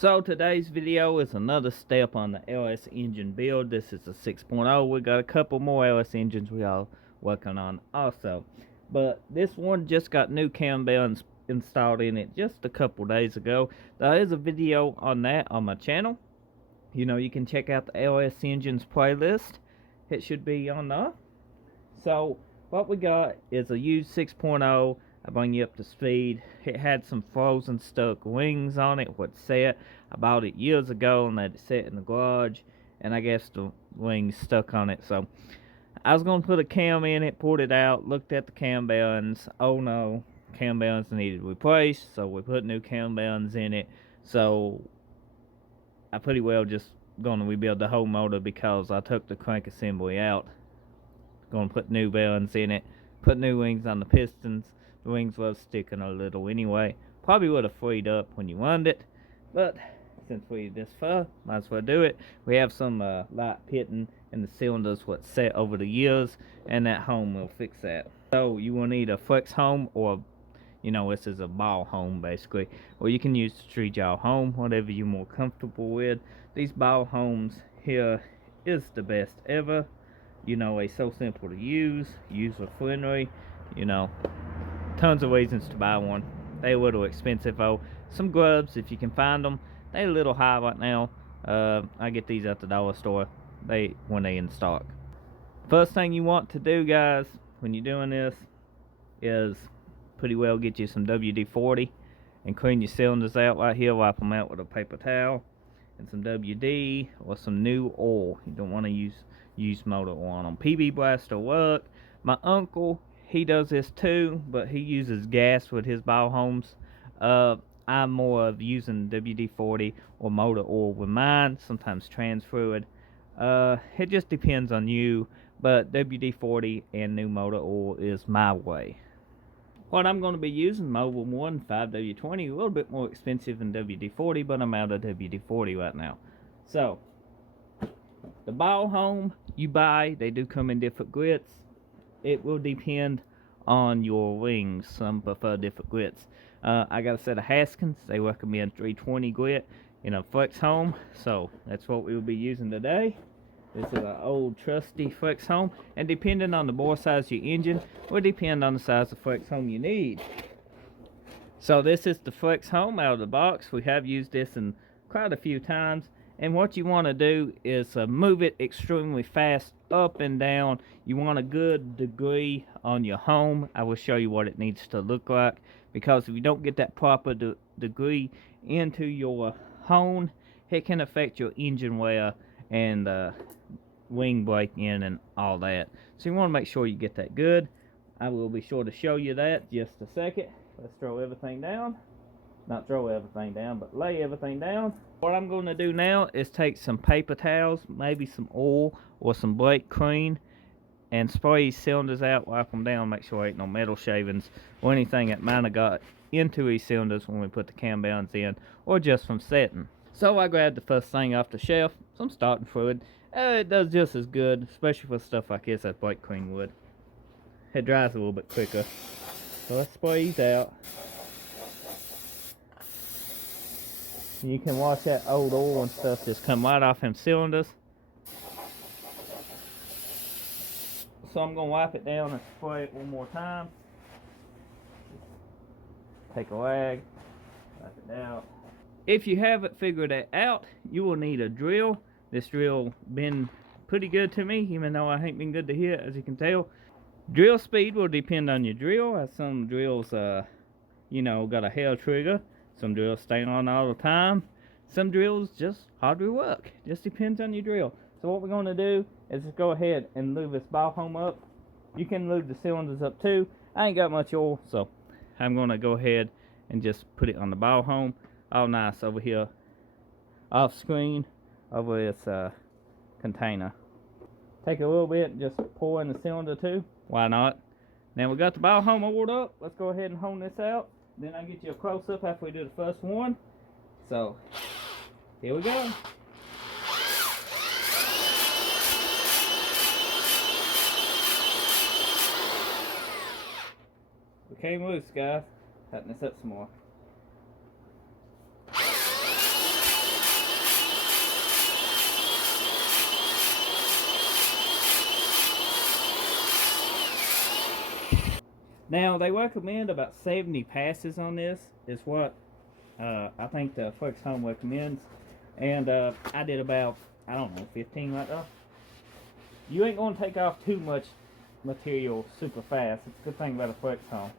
So today's video is another step on the LS engine build. This is a 6.0. We got a couple more LS engines we are working on also. But this one just got new cam bells installed in it just a couple days ago. There is a video on that on my channel. You can check out the LS engines playlist. It should be on there. So what we got is a used 6.0. I bring you up to speed. It had some frozen stuck wings on it. What set? I bought it years ago and let it sit in the garage, and I guess the wings stuck on it. So I was gonna put a cam in it, pulled it out, looked at the cam bearings. Oh no, cam bearings needed replaced, so we put new cam bearings in it. So I pretty well just gonna rebuild the whole motor because I took the crank assembly out. Gonna put new bearings in it, put new wings on the pistons. The wings was sticking a little anyway. Probably would have freed up when you wound it, but since we this far, might as well do it. We have some light pitting in the cylinders what set over the years, and that home will fix that. So you will need a flex home, or this is a ball home basically, or you can use the tree jaw home, whatever you're more comfortable with. These ball homes here is the best ever. They're so simple to use, user friendly. Tons of reasons to buy one. They're a little expensive though. Some grubs if you can find them. They're a little high right now. I get these at the dollar store when they in stock. First thing you want to do, guys, when you're doing this is pretty well get you some WD-40 and clean your cylinders out right here. Wipe them out with a paper towel and some WD or some new oil. You don't want to use motor oil on them. PB Blast will work. My uncle, he does this too, but he uses gas with his ball homes. I'm more of using WD-40 or motor oil with mine, sometimes trans fluid. It just depends on you, but WD-40 and new motor oil is my way. What I'm going to be using, Mobil 1 5W20, a little bit more expensive than WD-40, but I'm out of WD-40 right now. So, the ball home you buy, they do come in different grits. It will depend on your wings. Some prefer different grits. I got a set of Haskins. They recommend 320 grit in a flex home, so that's what we will be using today. This is an old trusty flex home, and depending on the bore size of your engine will depend on the size of flex home you need. So this is the flex home out of the box. We have used this in quite a few times. And what you want to do is move it extremely fast up and down. You want a good degree on your home. I will show you what it needs to look like, because if you don't get that proper degree into your hone, it can affect your engine wear and wing break-in and all that. So you want to make sure you get that good. I will be sure to show you that just a second. Let's throw everything down. Not throw everything down, but lay everything down. What I'm going to do now is take some paper towels, maybe some oil or some brake clean, and spray these cylinders out, wipe them down, make sure there ain't no metal shavings or anything that might have got into these cylinders when we put the cam bearings in, or just from setting. So I grabbed the first thing off the shelf, some starting fluid. It does just as good, especially for stuff like this, as brake clean would. It dries a little bit quicker. So let's spray these out. You can watch that old oil and stuff just come right off them cylinders. So I'm going to wipe it down and spray it one more time. Take a rag, wipe it out. If you haven't figured it out, you will need a drill. This drill been pretty good to me, even though I ain't been good to hit, as you can tell. Drill speed will depend on your drill. As some drills, got a hair trigger. Some drills stay on all the time. Some drills just hardly work. Just depends on your drill. So what we're going to do is just go ahead and lube this ball home up. You can lube the cylinders up too. I ain't got much oil, so I'm going to go ahead and just put it on the ball home. All nice over here off screen over this container. Take a little bit and just pour in the cylinder too. Why not? Now we got the ball home oiled up. Let's go ahead and hone this out. Then I'll get you a close-up after we do the first one. So, here we go. We came loose, guys. Tighten this up some more. Now, they recommend about 70 passes on this, is what I think the Flex Home recommends. And I did about, I don't know, 15 right there. You ain't going to take off too much material super fast. It's a good thing about a Flex Home.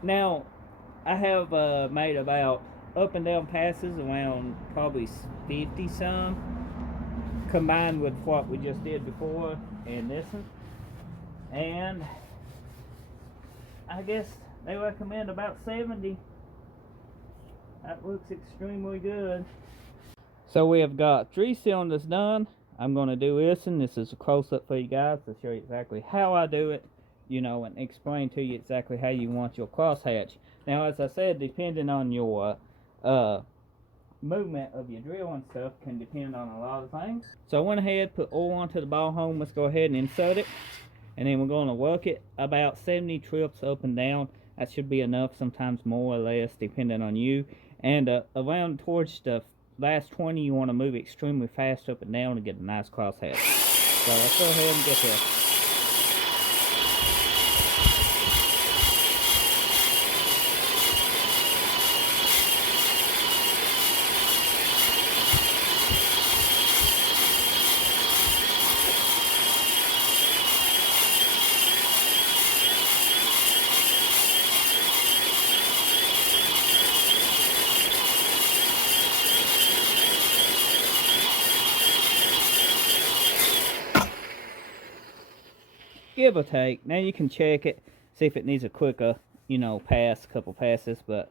Now, I have made about up and down passes around probably 50 some, combined with what we just did before and this one. And I guess they recommend about 70. That looks extremely good. So we have got 3 cylinders done. I'm going to do this, and this is a close-up for you guys to show you exactly how I do it, you know, and explain to you exactly how you want your crosshatch. Now, as I said, depending on your movement of your drill and stuff can depend on a lot of things. So I went ahead, put oil onto the ball home. Let's go ahead and insert it, and then we're going to work it about 70 trips up and down. That should be enough, sometimes more or less, depending on you. And around towards the last 20, you want to move extremely fast up and down to get a nice crosshatch. So let's go ahead and get there. Give or take. Now you can check it, see if it needs a quicker, you know, pass, couple passes. But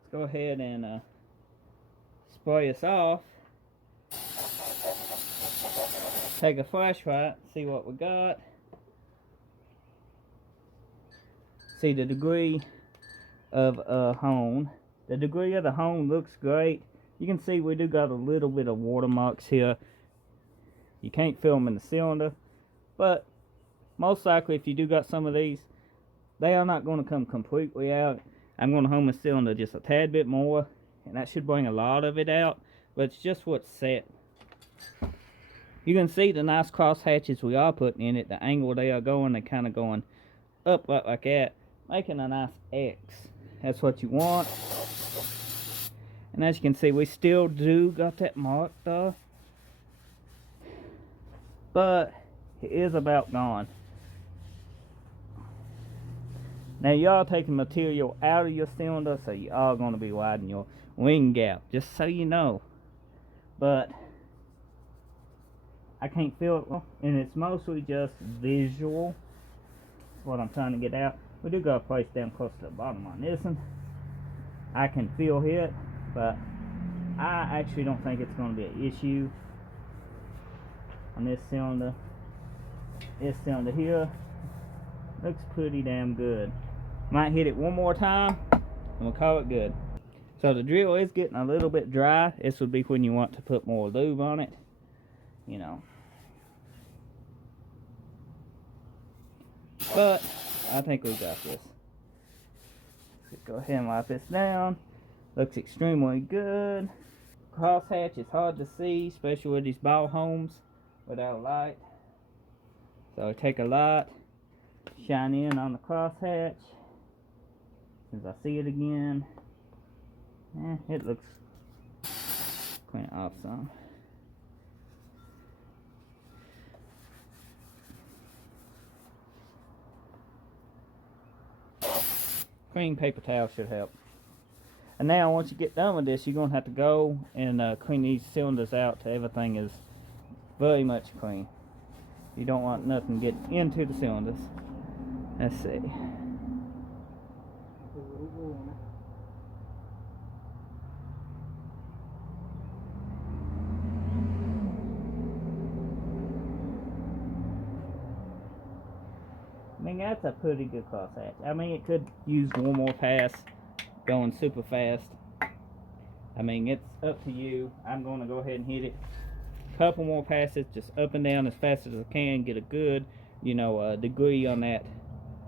let's go ahead and spray this off. Take a flashlight, see what we got. See the degree of hone. The degree of the hone looks great. You can see we do got a little bit of watermarks here. You can't feel them in the cylinder, but most likely, if you do got some of these, they are not going to come completely out. I'm going to hone the cylinder just a tad bit more, and that should bring a lot of it out, but it's just what's set. You can see the nice cross hatches we are putting in it, the angle they are going, they're kind of going up like that, making a nice X. That's what you want. And as you can see, we still do got that mark though, but it is about gone. Now y'all taking material out of your cylinder, so you are going to be widening your wing gap, just so you know. But I can't feel it, and it's mostly just visual. That's what I'm trying to get out. We do got a place down close to the bottom on this one. I can feel it, but I actually don't think it's going to be an issue on this cylinder. This cylinder here looks pretty damn good. Might hit it one more time and we'll call it good. So the drill is getting a little bit dry. This would be when you want to put more lube on it, you know. But I think we got this. Let's go ahead and wipe this down. Looks extremely good. Crosshatch is hard to see, especially with these ball homes without light. So take a light, shine in on the crosshatch. As I see it again, it looks, clean it off some. Clean paper towel should help. And now once you get done with this, you're going to have to go and clean these cylinders out till everything is very much clean. You don't want nothing getting into the cylinders. Let's see. I mean, that's a pretty good crosshatch. I mean, it could use one more pass going super fast. I mean, it's up to you. I'm going to go ahead and hit it. Couple more passes, just up and down as fast as I can, get a good, degree on that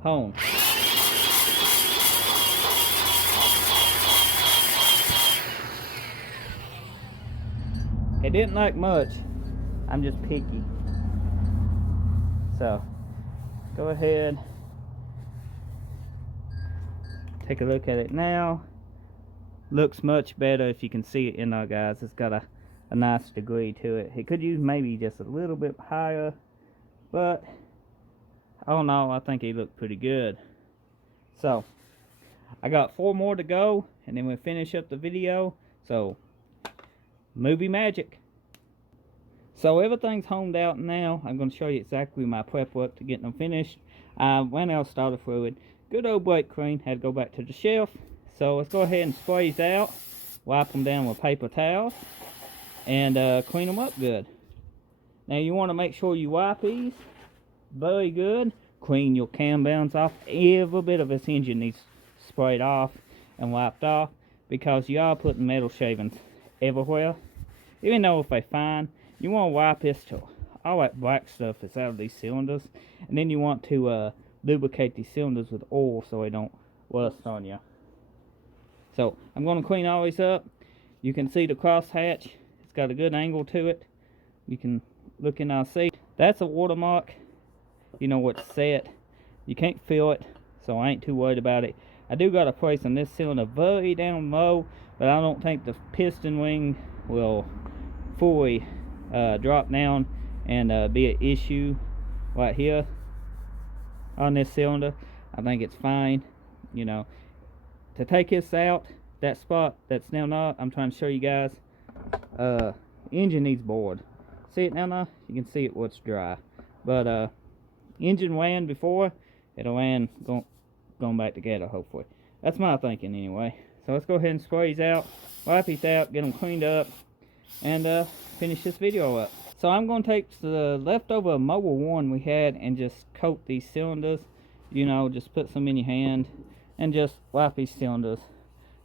hone. It didn't like much. I'm just picky. So, go ahead. Take a look at it now. Looks much better if you can see it in there, guys. It's got a nice degree to it. It could use maybe just a little bit higher, but all in all, I think it looked pretty good. So, I got 4 more to go, and then we'll finish up the video. So, movie magic. So everything's honed out now. I'm going to show you exactly my prep work to get them finished. I went out, started fluid. Good old brake clean. Had to go back to the shelf. So let's go ahead and spray these out. Wipe them down with paper towels. And clean them up good. Now you want to make sure you wipe these very good. Clean your cam bands off. Every bit of this engine needs sprayed off and wiped off, because you are putting metal shavings everywhere. Even though if they're fine, you want to wipe this to all that black stuff that's out of these cylinders, and then you want to lubricate these cylinders with oil so they don't rust on you. So I'm going to clean all these up. You can see the crosshatch. It's got a good angle to it. You can look in our seat. That's a watermark. You know what's set. You can't feel it, so I ain't too worried about it. I do got a place on this cylinder very down low, but I don't think the piston wing will fully drop down and be an issue right here on this cylinder. I think it's fine. To take this out, that spot that's now not, I'm trying to show you guys, engine needs bored. See it now? You can see it what's dry, but engine ran before, it'll land going back together hopefully. That's my thinking anyway. So let's go ahead and spray these out, wipe these out, get them cleaned up, and finish this video up. So I'm going to take the leftover Mobile 1 we had and just coat these cylinders. Just put some in your hand and just wipe these cylinders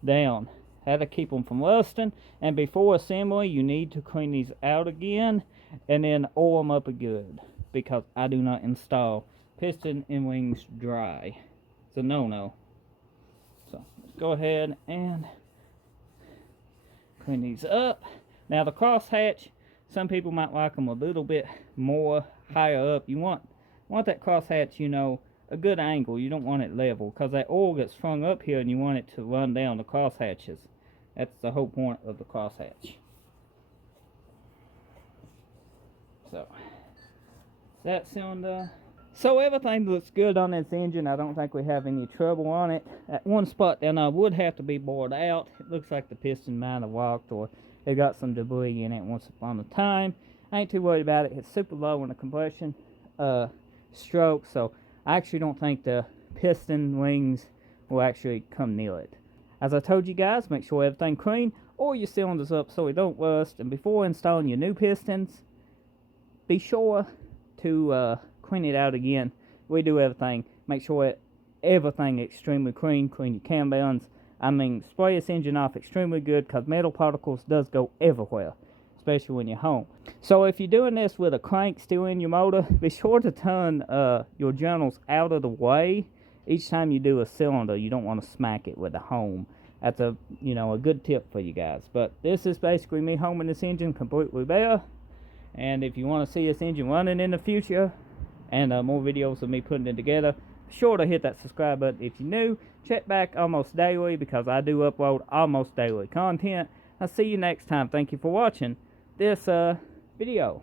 down. How to keep them from rusting. And before assembly, you need to clean these out again and then oil them up good, because I do not install piston and wings dry. It's a no-no. So let's go ahead and clean these up. Now the crosshatch, some people might like them a little bit more higher up. You want that crosshatch, a good angle. You don't want it level, because that oil gets sprung up here and you want it to run down the crosshatches. That's the whole point of the crosshatch. So that cylinder. So everything looks good on this engine. I don't think we have any trouble on it. At one spot down there would have to be bored out. It looks like the piston might have walked, or it got some debris in it once upon a time. I ain't too worried about it. It's super low in the compression stroke, so I actually don't think the piston wings will actually come near it. As I told you guys, make sure everything clean, or your cylinders up so it don't rust. And before installing your new pistons, be sure to clean it out again. We do everything. Make sure everything extremely clean. Clean your cam bands. I mean, spray this engine off extremely good, because metal particles does go everywhere, especially when you're home. So if you're doing this with a crank still in your motor, be sure to turn your journals out of the way each time you do a cylinder. You don't want to smack it with a home. That's a good tip for you guys. But this is basically me homing this engine completely bare. And if you want to see this engine running in the future, and more videos of me putting it together, be sure to hit that subscribe button if you're new. Check back almost daily, because I do upload almost daily content. I'll see you next time. Thank you for watching this video.